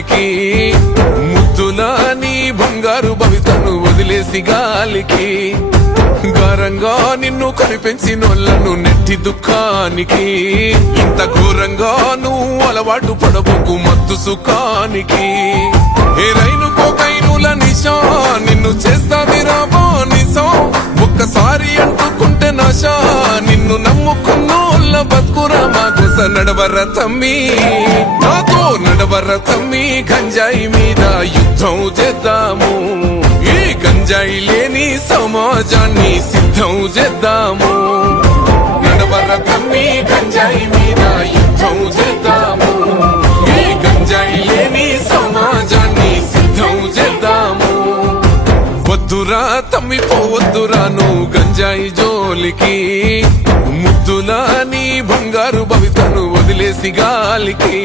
జోలికి ముద్దులా నీ బంగారు భవితను వదిలేసి గాలికి ఘోరంగా నిన్ను కనిపెంచినోళ్లను నెట్టి దుఃఖానికి ఇంత ఘోరంగా నువ్వు అలవాటు పడబోకు మత్తు సుఖానికి ఏ రైలు కోకైనుల నిశా నిన్ను చేస్తాది రాబో నిజం ఒక్కసారి అంటుకుంటే నాశా నిన్ను నమ్ముకున్నోళ్ళ బతుకురా మా కోస నడవర తమ్మి నాతో నడవర తమ్మి గంజాయి మీద యుద్ధం చేద్దాము ఈ గంజాయి లేని సమాజాన్ని సిద్ధం చేద్దాము నడవర తమ్మి గంజాయి మీద యుద్ధం చేద్దాము ఈ గంజాయి లేని సమాజాన్ని సిద్ధం చేద్దాము వద్దురా తమ్మి పోవద్దురా నువ్వు గంజాయి జోలికి ముద్దులా నీ బంగారు భవితను వదిలేసి గాలికి